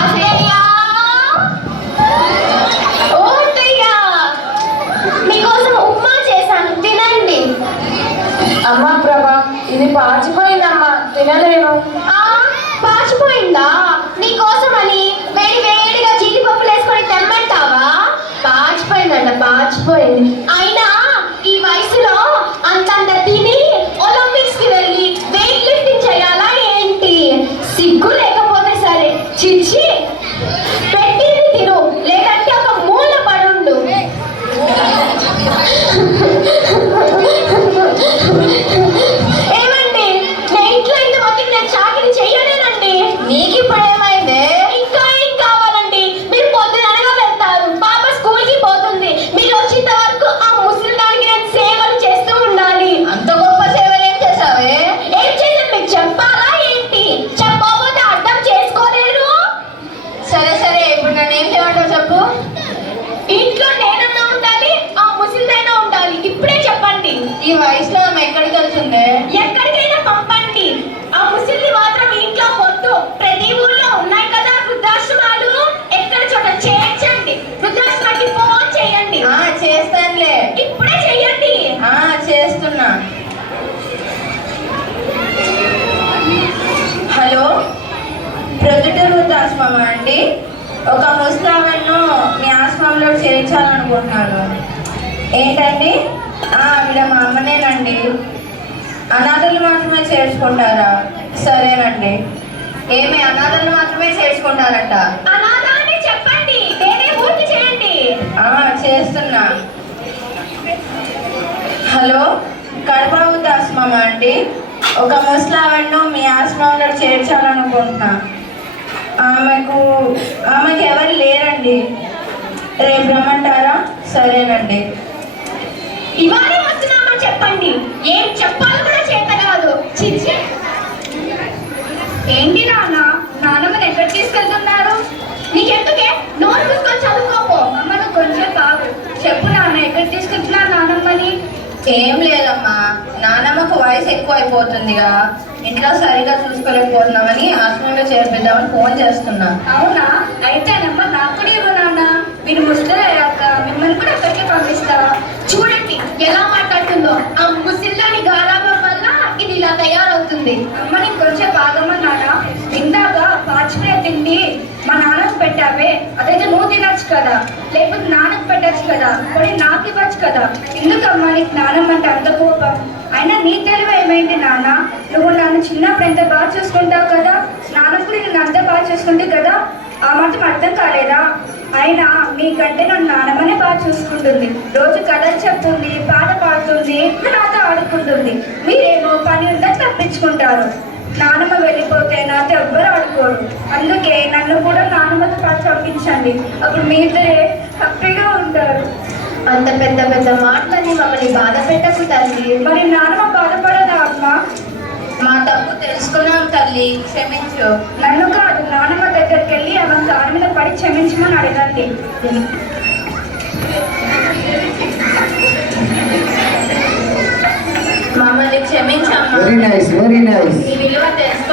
అత్తయ్య ఓ అత్తయ్య మీకోసం ఉప్మా చేశాను తినండి. అమ్మా ప్రభా, ఇది పాచిపోయిందమ్మా, తినలేను. పాచిపోయిందా? నీకోసమని వేడి వేడిగా జీడిపప్పులు వేసుకొని తెమ్మంటావా? పాచిపోయిందంట, పాచిపోయింది. అయినా ఈ వయసులో అంతంత తిని ఒలింపిక్స్ కి వెళ్ళి వెయిట్ లిఫ్టింగ్ చేయాలా ఏంటి? సిగ్గు లేకపోతే సరే. చిచ్చి, పెట్టింది తిను, లేదంటే ఒక మూల పడుండు. ఏమండి, నా ఇంట్లో ఇంత మొత్తం నేను చాకరీ చెయ్యలేనండి. నీకు ఇప్పుడు ఏమైంది? ఇంకా ఏం కావాలండి? మీరు పొద్దుననగా వెళ్తారు, పాప స్కూల్ కి పోతుంది. మీరు వచ్చేంత వరకు ఆ ముసలిదానికి నేను సేవలు చేస్తూ ఉండాలి. అంత గొప్ప సేవలు ఏం చేసావే? ఏం చేయాలి మీకు చెప్పాలా ఏంటి? చెప్పకపోతే అర్థం చేసుకోలేరు. సరే సరే, ఇప్పుడు నన్ను ఏం చేయమంటావు చెప్పు. ఇంట్లో నేనన్నా ఉండాలి, ఆ ముసలిదైనా ఉండాలి. ఇప్పుడే చెప్పండి. ఈ వయసులో ఆమె ఎక్కడికి వెళ్తుంది? ఎక్కడికైనా పంపండి. ఆ ముసలిని మాత్రం ఇంట్లో వద్దు. ప్రతి ఊర్లో ఉన్నాయి కదా వృద్ధాశ్రమాలు, ఎక్కడ చోట చేర్చండి. వృద్ధాశ్రమానికి ఫోన్ చేయండి. చేస్తానులే. ఇప్పుడే చెయ్యండి. చేస్తున్నా. హలో, ప్రొద్దుటూరు వృద్ధాశ్రమం అండి. ఒక ముసలామెను మీ ఆశ్రమంలో చేర్చాలనుకుంటున్నాను. ఏంటండి? ఆవిడ మా అమ్మనేనండి. అనాథలు మాత్రమే చేర్చుకుంటారా? సరేనండి. ఏమి అనాథలు మాత్రమే చేర్చుకుంటారంట? అనాథ అని చెప్పండి, వేరే ఊరికి చేయండి. చేస్తున్నా. హలో, కడప వృద్ధాశ్రమం అండి. ఒక ముసలామెను మీ ఆశ్రమంలో చేర్చాలనుకుంటున్నా. ఆమెకి ఎవరు లేరండి. రేపు రమ్మంటారా? సరేనండి. ఇవాళే వస్తున్నామని చెప్పండి. ఏం చెప్పాలో కూడా చేత కాదు. చిచ్చి. ఏంటి నాన్న, నాన్నమ్మని ఎక్కడ తీసుకెళ్తున్నారు? నీకెందుకే? నోరు మూసుకొని చదువుకోపో. అమ్మను కొంచెం బాగు. చెప్పు నాన్న, ఎక్కడ తీసుకెళ్తున్నారు నాన్నమ్మని? ఏం లేదమ్మా, నానమ్మకు వయసు ఎక్కువ అయిపోతుందిగా, ఇంట్లో సరిగా చూసుకోలేకపోతున్నామని ఆశ్రమంలో చేర్పిద్దామని ఫోన్ చేస్తున్నా. అవునా? అయితేనమ్మా నాకు కూడా ఇవ్వు నాన్న. మీరు ముసలి అయ్యాక మిమ్మల్ని కూడా అక్కడికే పంపిస్తా. చూడండి ఎలా మాట్లాడుతుందో. ఆ ముసలిని గారాబం వల్ల ఇది ఇలా తయారవుతుంది. అమ్మని కొంచెం బాగమ్మ నాన్న. ఇందాక పాచిపోయే తిండి మా నాన్నకు పెట్టావే, అదైతే నువ్వు తినచ్చు కదా, లేకపోతే నాన్నకు పెట్టచ్చు కదా, కొన్ని నాకు ఇవ్వచ్చు కదా. ఎందుకమ్మా నీకు నాన్నమ్మ అంటే అంత కోపం? అయినా నీ తెలివి ఏమైంది నాన్న? నువ్వు నన్ను చిన్నప్పుడు ఎంత బాగా చూసుకుంటావు కదా, నాన్న కూడా నేను అంత బాగా చూసుకుంటే కదా. ఆ మాత్రం అర్థం కాలేదా? అయినా మీకంటే నన్ను నాన్నమ్మనే బాగా చూసుకుంటుంది. రోజు కథలు చెప్తుంది, పాట పాడుతుంది, నాతో ఆడుకుంటుంది. మీరేమో పని ఉందా తప్పించుకుంటారు. నాన్నమ్మ వెళ్ళిపోతే నాతో ఎవ్వరు ఆడుకోరు. అందుకే నన్ను కూడా నాన్నమ్మతో పాటు పంపించండి. అప్పుడు మీ ఇద్దరే హ్యాపీగా ఉంటారు. అంత పెద్ద పెద్ద మాటలని మమ్మల్ని బాధ పెట్టకు తల్లి. మరి నాన్నమ్మ బాధపడదా అమ్మ? మా తప్పు తెలుసుకున్నాం తల్లి, క్షమించు. నన్ను కాదు, నాన్నమ్మ దగ్గరికి వెళ్ళి ఆమె కాళ్ళ మీద పడి క్షమించమని అడగండి. మమ్మల్ని క్షమించమ్మా. Very nice, very nice. ఈ విలువ తెలుసుకో.